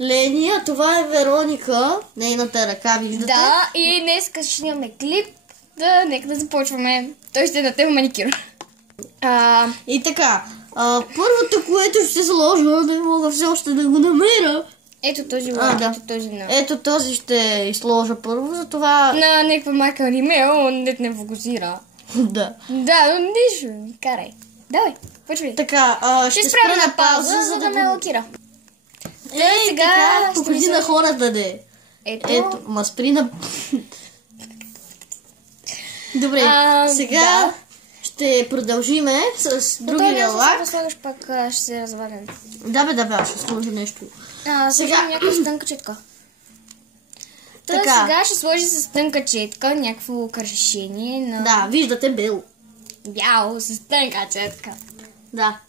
Лени, а това е Вероника. Нейната ръка, виждате? Да, и днес ще снимаме клип. Да, нека да започваме. Той ще е на тема маникюр. И така, първото, което ще сложа, не мога все още да го намеря. Ето този лак, да. ето този на... Ето този ще изложа първо, затова... На някаква марка Римео, не фокусира. Да. Да, но нищо, карай. Давай, почвай. Така, ще спрем на пауза, за да ме лакира. Сега така, покажи на хората, де. Ето, ма спри на... Добре, сега ще продължиме с другия лак. Да слагаш, пак ще се развалям. Да, ще сложа нещо. Сега някаква стънка четка. Сега ще сложи с тънка четка някакво украшение на... Да, виждате бел. Бял, с тънка четка. Да.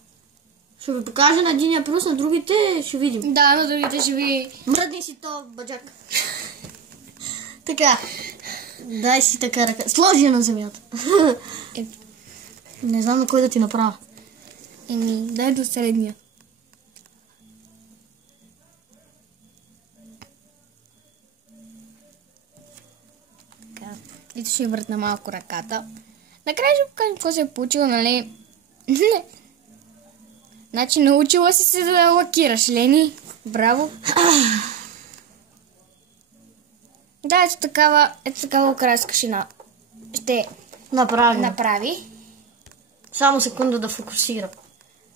Ще ви покажа на единия пръст, на другите ще видим. Да, на другите ще ви... Мръдни си то, баджак. Така. Дай си така ръка. Сложи я на земята. Не знам на кой да ти направя. Дай до средния. Ето ще въртна малко ръката. Накрая ще покажем какво се е получило, нали? Значи научила си се да лакираш, Лени. Браво. Да, ето такава украска ще направи. Само секунда да фокусира.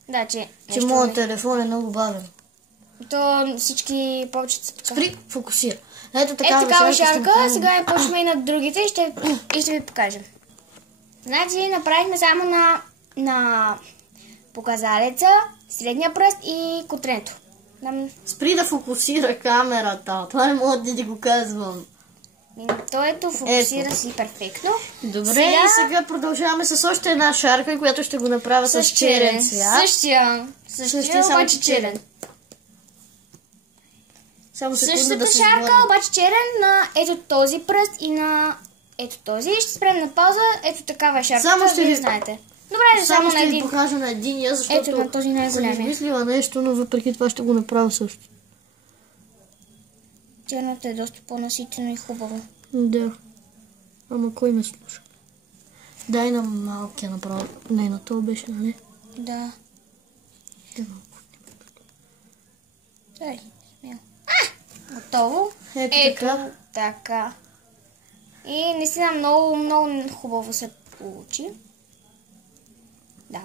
Да, че моят телефон е много бавен. То всички повечето са така. Спри, фокусира. Ето такава шарка, сега я почваме и на другите и ще ви покажем. Значи направихме само на показалеца, средния пръст и котренето. Спри да фокусира камерата. Това не мога да ти го казвам. Ето фокусира си перфектно. Добре, сега продължаваме с още една шарка, която ще го направя с черен цвят. Същия, обаче черен. Същата шарка, обаче черен на ето този пръст и на ето този. Ще спрем на пауза. Ето такава шарка. Само ще ви знаете. Добре, само ще ви покажа на единия, защото ето на този най-големия. съм измислила нещо, но въпреки това ще го направя също. Черното е доста по-наситено и хубаво. Да. Ама кой ме слуша? Дай на малкия направо. Не, на това беше, нали? Да. Дай, смело. Готово. Ето така. И наистина много хубаво се получи. Да.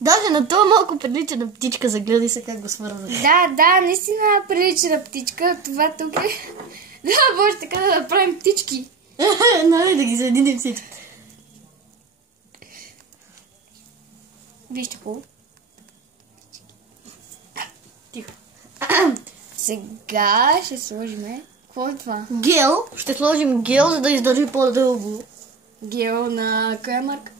Даже на това малко прилича на птичка, загледай се как го свързах. Да, наистина прилича на птичка. Това тук е... Да, може така да направим птички. Нали, да ги съединим всички. Вижте хубаво. Тихо. Сега ще сложим... Какво е това? Гел. Ще сложим гел, за да издържи по-дълго. Гел на коя марка?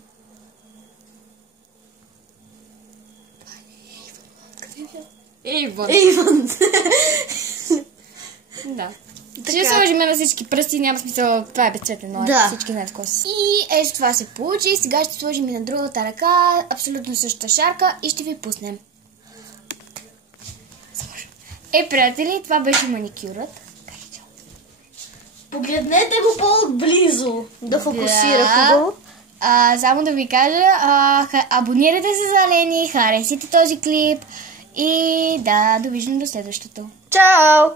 Avon. Да. Ще сложим на всички пръсти, няма смисъл, това е безцветен, но всички знаят какво са. И ето това се получи, сега ще сложим и на другата ръка, абсолютно същата шарка и ще ви пуснем. Приятели, това беше маникюрът. Погледнете го по-близо, да фокусира хубаво. Само да ви кажа, абонирайте се за Лени, харесайте този клип и довиждане до следващото. Чао!